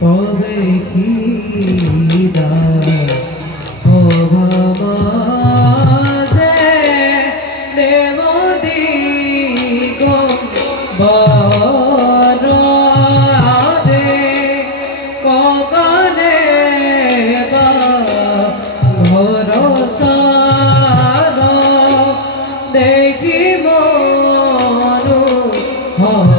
কবে খিদা মাঝে দেব দিগম বরদে কগনে বা ভরসার দেখি মনু হরা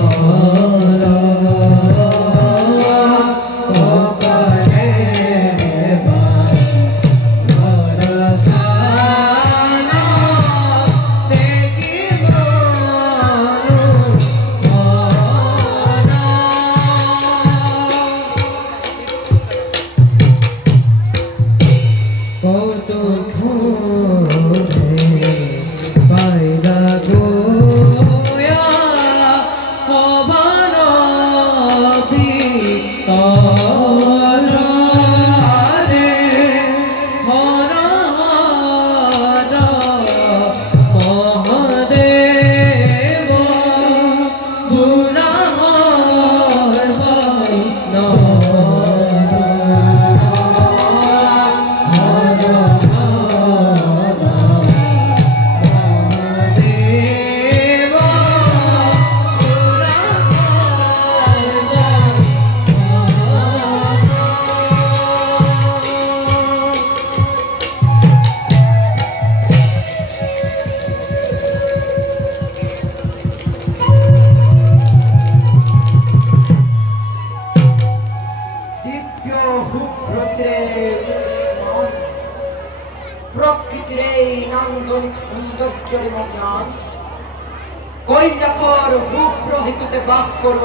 কৈলাসর রূপরহিততে বাস করব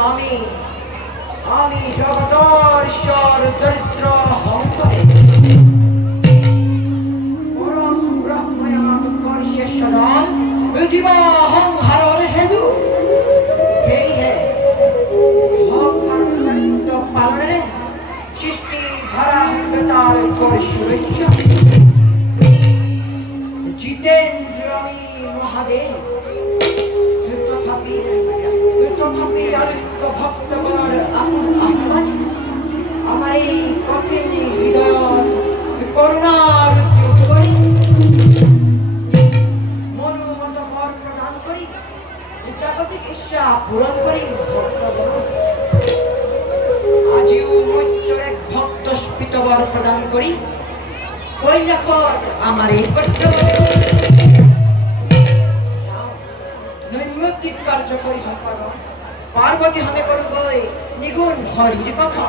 আমি জগতর ঈশ্বর দরিদ্র হংকরে পরম ব্রহ্ময়ামাকর শেষদন জীব হংহারর হেতু এই হে হংহারর দায়িত্ব পালনে সৃষ্টি ধারা তার কর সুরক্ষা জিতেন্দ্র মহাদেব তথাপি আদিত্য ভক্তগণের আহ্বান আমার এই কঠিন হৃদয় করুণার উদ্যোগ করি মনোমত বর প্রদান করি জাগতিক ইচ্ছা পূরণ করি ভক্তগণ আজিও মৈত্রের এক ভক্ত স্ফীত বর প্রদান করি কৈলাসর আমার এই কর্তব্য নৈমিত্তিক কার্য করি পার্বতী হমে করব নিগুণ হরির কথা।